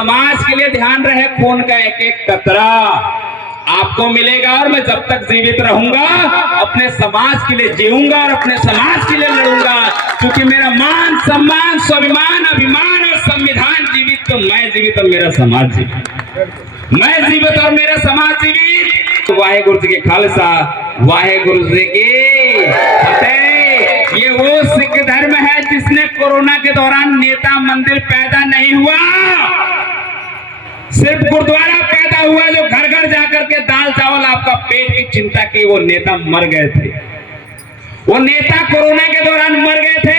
समाज के लिए ध्यान रहे, खून का एक एक कतरा आपको मिलेगा और मैं जब तक जीवित रहूंगा अपने समाज के लिए जीऊंगा और अपने समाज के लिए लड़ूंगा, क्योंकि मेरा मान सम्मान स्वाभिमान अभिमान और संविधान जीवित तो मैं जीवित और मेरा समाज जीवित, मैं जीवित और मेरा समाज जीवित। वाहेगुरु जी के खालसा वाहेगुरु जी की फतेह। ये वो सिख धर्म है जिसने कोरोना के दौरान नेता मंदिर पैदा नहीं हुआ, सिर्फ गुरुद्वारा पैदा हुआ जो घर घर जाकर के दाल चावल आपका पेट की चिंता की। वो नेता मर गए थे, वो नेता कोरोना के दौरान मर गए थे,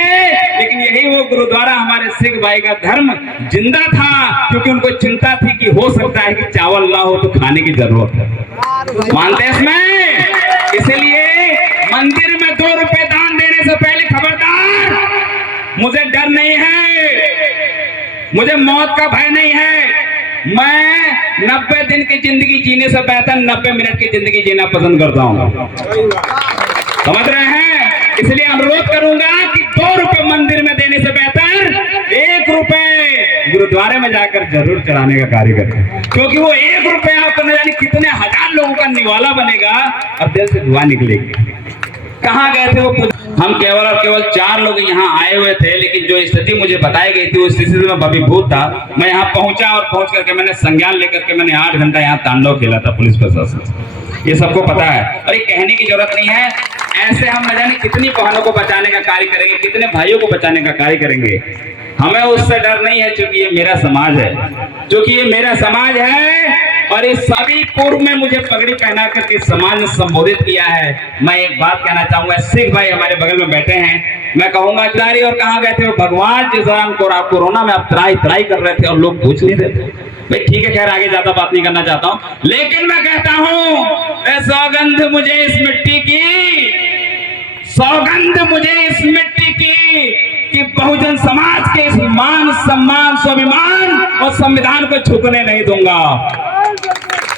लेकिन यही वो गुरुद्वारा हमारे सिख भाई का धर्म जिंदा था, क्योंकि उनको चिंता थी कि हो सकता है कि चावल ना हो तो खाने की जरूरत है। मानते हैं इसमें? इसलिए मंदिर में 2 रुपए दान देने से पहले खबरदार, मुझे डर नहीं है, मुझे मौत का भय नहीं है, मैं 90 दिन की जिंदगी जीने से बेहतर 90 मिनट की जिंदगी जीना पसंद करता हूँ। समझ रहे हैं? इसलिए अनुरोध करूंगा कि 2 रुपए मंदिर में देने से बेहतर 1 रुपए गुरुद्वारे में जाकर जरूर चढ़ाने का कार्य करें, क्योंकि वो 1 रुपए आपको न जाने कितने हजार लोगों का निवाला बनेगा और दिल से दुआ निकलेगी। कहाँ गए थे वो? हम केवल और केवल 4 लोग यहाँ आए हुए थे, लेकिन जो स्थिति मुझे बताई गई थी उस स्थिति में भयभीत था। मैं यहाँ पहुंचा और पहुंच करके मैंने संज्ञान लेकर के मैंने 8 घंटा यहाँ तांडव खेला था पुलिस प्रशासन। ये सबको पता है और ये कहने की जरूरत नहीं है। ऐसे हम न जाने कितनी बहनों को बचाने का कार्य करेंगे, कितने भाइयों को बचाने का कार्य करेंगे। हमें उससे डर नहीं है, क्योंकि ये मेरा समाज है, क्योंकि ये मेरा समाज है। और इस सभी पूर्व में मुझे पगड़ी पहना करके समाज ने संबोधित किया है। मैं एक बात कहना चाहूंगा, सिख भाई हमारे बगल में बैठे हैं, मैं कहूंगा जारी और कहाँ गए थे वो भगवान जिस दौरान कोरोना में आप त्राई कर रहे थे और लोग पूछ नहीं रहे थे। भाई ठीक है, खैर आगे ज्यादा बात नहीं करना चाहता हूँ, लेकिन मैं कहता हूँ सौगंध मुझे इस मिट्टी की, सौगंध मुझे इस मिट्टी की कि बहुजन समाज के इस मान सम्मान स्वाभिमान और संविधान को झुकने नहीं दूंगा।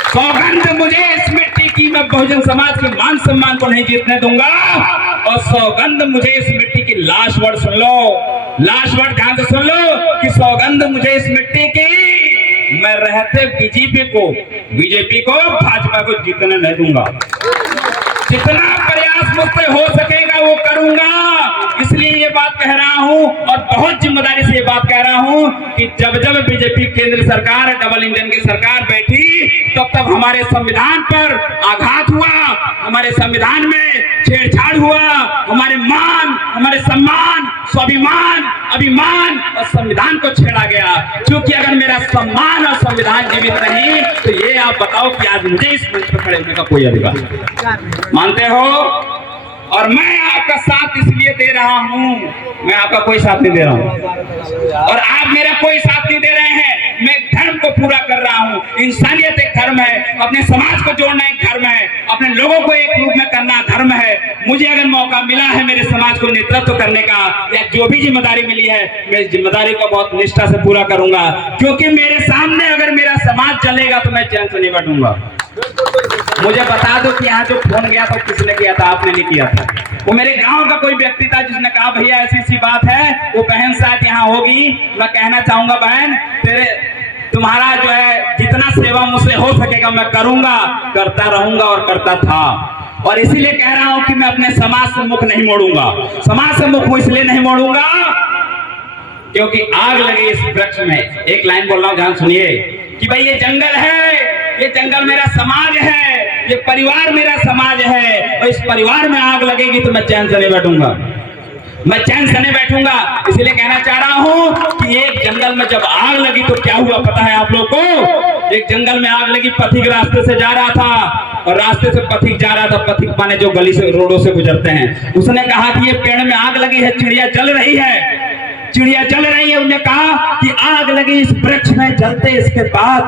सौगंध मुझे इस मिट्टी की, मैं बहुजन समाज के मान सम्मान को नहीं जीतने दूंगा। और सौगंध मुझे इस मिट्टी की, लास्ट वर्ड सुन लो, लास्ट वर्ड ध्यान से सुन लो कि सौगंध मुझे इस मिट्टी की, मैं रहते बीजेपी को भाजपा को जीतने नहीं दूंगा। जितना प्रयास मुझसे हो सकेगा वो करूंगा। इसलिए ये बात कह रहा हूं और बहुत जिम्मेदारी से ये बात कह रहा हूं कि जब जब बीजेपी केंद्र सरकार डबल इंजन की सरकार बैठी तब तब हमारे संविधान पर आघात हुआ, हमारे संविधान में छेड़छाड़ हुआ, हमारे मान हमारे सम्मान स्वाभिमान अभिमान और संविधान को छेड़ा गया। क्योंकि अगर मेरा सम्मान और संविधान जीवित नहीं तो ये आप बताओ कि आज मुझे इस मंच पर खड़े होने का कोई अधिकार मानते हो? और मैं आपका साथ इसलिए दे रहा हूं, मैं आपका कोई साथ नहीं दे रहा हूं और आप मेरा कोई साथ नहीं दे रहे हैं। मैं धर्म को पूरा कर रहा हूं। इंसानियत एक धर्म है, अपने समाज को जोड़ना एक धर्म है, अपने लोगों को एक रूप में करना धर्म है। मुझे अगर मौका मिला है मेरे समाज को नेतृत्व करने का या जो भी जिम्मेदारी मिली है, मैं इस जिम्मेदारी को बहुत निष्ठा से पूरा करूंगा, क्योंकि मेरे सामने अगर मेरा समाज चलेगा तो मैं चैन से नहीं बैठूंगा। मुझे बता दो कि यहाँ जो फोन गया था किसने किया था? आपने नहीं किया था। वो मेरे गांव का कोई व्यक्ति था जिसने कहा भैया ऐसी सी बात है, वो बहन शायद यहाँ होगी। मैं कहना चाहूंगा बहन, तुम्हारा जो है जितना सेवा मुझसे हो सकेगा मैं करूंगा, करता रहूंगा और करता था। और इसीलिए कह रहा हूं कि मैं अपने समाज से मुख नहीं मोड़ूंगा। समाज से मुख इसलिए नहीं मोड़ूंगा क्योंकि आग लगे इस वृक्ष में। एक लाइन बोल रहा हूं, ध्यान सुनिए कि भाई ये जंगल है, ये जंगल मेरा समाज है, ये परिवार मेरा समाज है, और इस परिवार में आग लगेगी तो मैं चैन से नहीं बैठूंगा, मैं चैन से नहीं बैठूंगा। इसलिए कहना चाह रहा हूं कि एक जंगल में जब आग लगी तो क्या हुआ पता है आप लोग को? एक जंगल में आग लगी, पथिक रास्ते से जा रहा था और रास्ते से पथिक जा रहा था, पथिक माने जो गली से रोडों से गुजरते हैं। उसने कहा कि ये पेड़ में आग लगी है, चिड़िया जल रही है, चिड़िया जल रही है। उन्होंने कहा कि आग लगी इस वृक्ष में, जलते इसके बाद,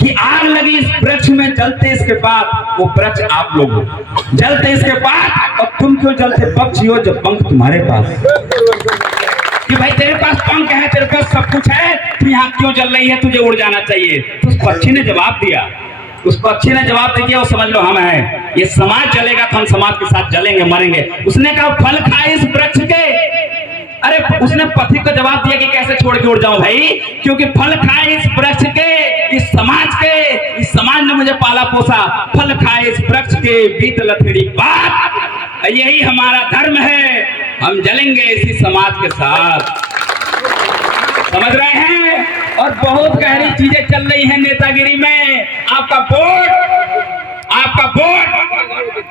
कि आग लगी इस वृक्ष में, जलते इसके बाद वो वृक्ष आप लोग हो, जलते इसके बाद। और तुम क्यों जलते पक्षी हो जब पंख तुम्हारे पास? कि भाई तेरे पास पंख है, तेरे पास सब कुछ है, तू यहाँ क्यों जल रही है? तुझे उड़ जाना चाहिए। तो उस पक्षी ने जवाब दिया, उस पक्षी ने जवाब दिया, वो समझ लो हम हैं, ये समाज जलेगा तो हम समाज के साथ जलेंगे मरेंगे। उसने कहा फल खाए इस वृक्ष के, अरे उसने पथिक को जवाब दिया कि कैसे छोड़ के उड़ जाऊं भाई, क्योंकि फल खाए इस वृक्ष के, इस समाज ने मुझे पाला पोसा, फल खाए इस वृक्ष के बीत लथड़ी बात, यही हमारा धर्म है, हम जलेंगे इसी समाज के साथ। समझ रहे हैं? और बहुत गहरी चीजें चल रही हैं नेतागिरी में। आपका वोट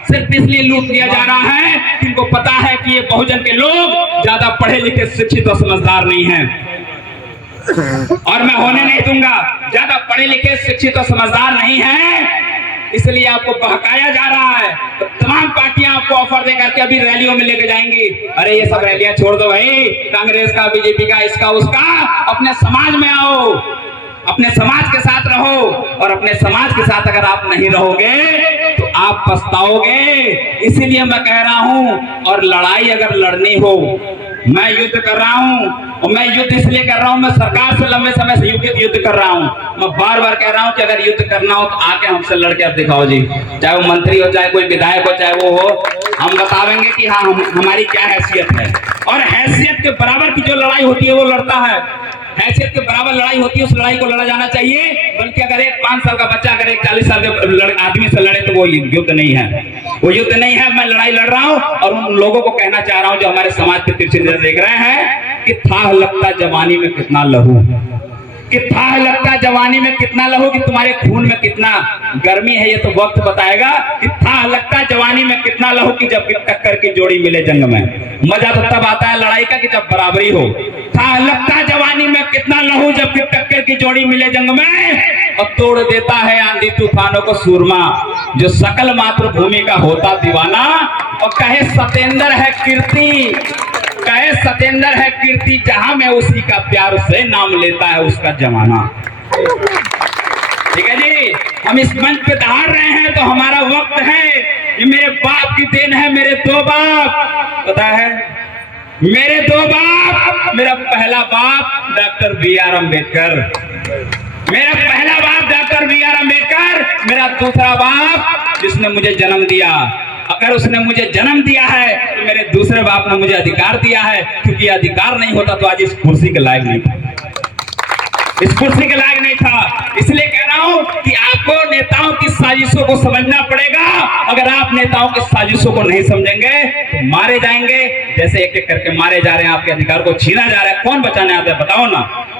सिर्फ इसलिए लूट लिया जा रहा है कि इनको पता है कि ये बहुजन के लोग ज्यादा पढ़े लिखे, शिक्षित और समझदार नहीं हैं, और मैं होने नहीं दूंगा। ज्यादा पढ़े लिखे, शिक्षित और समझदार नहीं हैं, इसलिए आपको बहकाया जा रहा है। तो तमाम पार्टियां आपको ऑफर दे करके अभी रैलियों में लेके जाएंगी। अरे ये सब रैलियां छोड़ दो भाई, कांग्रेस का, बीजेपी का, इसका उसका, अपने समाज में आओ, अपने समाज के साथ रहो, और अपने समाज के साथ अगर आप नहीं रहोगे तो आप पछताओगे। इसीलिए मैं कह रहा हूं, और लड़ाई अगर लड़नी हो, मैं युद्ध कर रहा हूं, और मैं युद्ध इसलिए कर रहा हूं, मैं सरकार से लंबे समय से युद्ध कर रहा हूं। मैं बार बार कह रहा हूं कि अगर युद्ध करना हो तो आके हमसे लड़के आप दिखाओ जी, चाहे वो मंत्री हो, चाहे कोई विधायक हो, चाहे वो हो, हम बतावेंगे कि हाँ हमारी क्या हैसियत है। और हैसियत के बराबर की जो लड़ाई होती है वो लड़ता है, हैसियत के बराबर लड़ाई होती है, उस लड़ाई को लड़ा जाना चाहिए। बल्कि अगर एक 5 साल का बच्चा अगर एक 40 साल के आदमी से लड़े तो वो युद्ध नहीं है, वो युद्ध नहीं है। मैं लड़ाई लड़ रहा हूं, और उन लोगों को कहना चाह रहा हूं जो हमारे समाज के तिरछी नजर देख रहे हैं कि था लगता जवानी में कितना लहू, कि था लगता जवानी में कितना लहू, कि तुम्हारे खून में कितना गर्मी है ये तो वक्त बताएगा। कि था लगता जवानी में कितना लहू, कि जब टक्कर की जोड़ी मिले जंग में। मजा तो तब आता है लड़ाई का कि जब बराबरी हो। था लगता जवानी में कितना लहू, जब टक्कर की जोड़ी मिले जंग में, और तोड़ देता है आंधी तूफानों को सूरमा, जो सकल मातृभूमि का होता दीवाना। और कहे सतेंद्र है कीर्ति, कहे सतेंद्र है कीर्ति, जहां में उसी का प्यार से नाम लेता है उसका जमाना। ठीक है जी, हम इस मंच पे दहाड़ रहे हैं तो हमारा वक्त है। ये मेरे बाप की देन है, मेरे 2 बाप, पता है, मेरे 2 बाप। मेरा पहला बाप डॉक्टर BR अम्बेडकर, मेरा पहला बाप डॉक्टर BR अम्बेडकर, मेरा दूसरा बाप जिसने मुझे जन्म दिया। अगर उसने मुझे जन्म दिया है तो मेरे दूसरे बाप ने मुझे अधिकार दिया है, क्योंकि अधिकार नहीं होता तो आज इस कुर्सी के लायक नहीं था, इस कुर्सी के लायक नहीं था। इसलिए कह रहा हूं कि आपको नेताओं की साजिशों को समझना पड़ेगा। अगर आप नेताओं की साजिशों को नहीं समझेंगे तो मारे जाएंगे, जैसे एक एक करके मारे जा रहे हैं, आपके अधिकार को छीना जा रहा है। कौन बचाने आता है बताओ ना,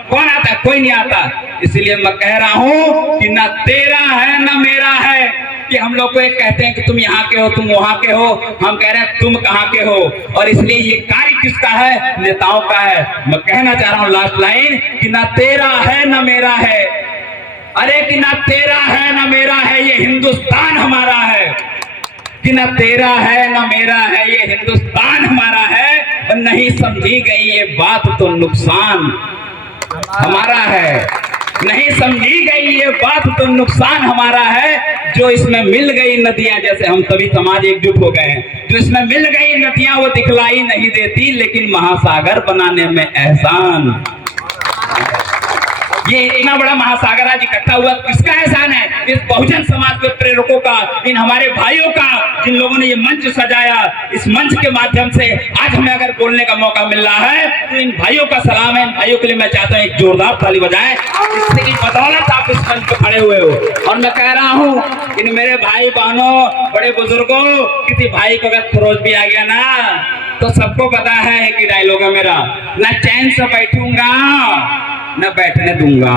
कौन आता है? कोई नहीं आता। इसलिए मैं कह रहा हूं कि ना तेरा है ना मेरा है, कि हम लोग को एक कहते हैं कि तुम यहाँ के हो, तुम वहां के हो, हम कह रहे हैं तुम कहाँ के हो। और इसलिए ये कार्य किसका है? नेताओं का है। मैं कहना चाह रहा हूँ लास्ट लाइन, कि ना तेरा है ना मेरा है, अरे कि ना तेरा है ना मेरा है, ये हिंदुस्तान हमारा है। कि ना तेरा है ना मेरा है, ये हिंदुस्तान हमारा है। और नहीं समझी गई ये बात तो नुकसान हमारा है, नहीं समझी गई ये बात तो नुकसान हमारा है। जो इसमें मिल गई नदियां, जैसे हम सभी समाज एकजुट हो गए हैं, जो इसमें मिल गई नदियां वो दिखलाई नहीं देती, लेकिन महासागर बनाने में एहसान। ये इतना बड़ा महासागर आज इकट्ठा हुआ, किसका एहसान है? इस बहुजन समाज के प्रेरकों का, इन हमारे भाइयों का, जिन लोगों ने ये मंच सजाया। इस मंच के माध्यम से आज हमें अगर बोलने का मौका मिल रहा है तो इन भाइयों का सलाम है। इन भाइयों के लिए मैं चाहता हूँ एक जोरदार ताली बजाएं, जिससे की बदौलत आप इस मंच पे खड़े हुए हो। और मैं कह रहा हूँ इन मेरे भाई बहनों, बड़े बुजुर्गों, किसी भाई को अगर खरोच भी आ गया ना तो सबको पता है कि डायलॉग है मेरा, ना चैन से बैठूंगा न बैठने दूंगा।